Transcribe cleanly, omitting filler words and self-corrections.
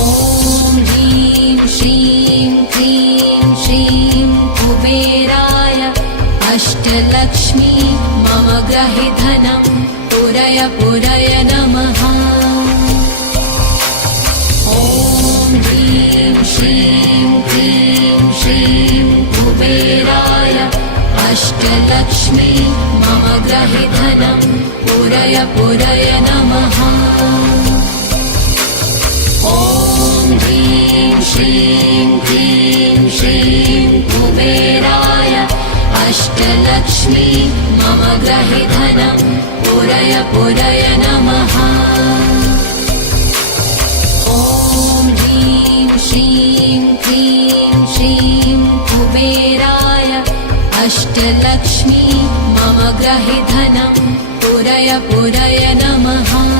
ॐ ह्रीं श्रीं क्रीं श्रीं कुबेराय अष्टलक्ष्मी मम गृहे धनं पुरय पुरय नमः। ॐ ह्रीं श्रीं क्रीं श्रीं कुबेराय अष्टलक्ष्मी मम गृहे धनं पुरय पुरय नमः। ॐ ह्रीं श्रीं क्रीं श्रीं कुबेराय अष्टलक्ष्मी मम गृहे धनं पुरय पुरय नमः। ॐ ह्रीं श्रीं क्रीं श्रीं कुबेराय अष्टलक्ष्मी मम गृहे धनं पुरय पुरय नमः।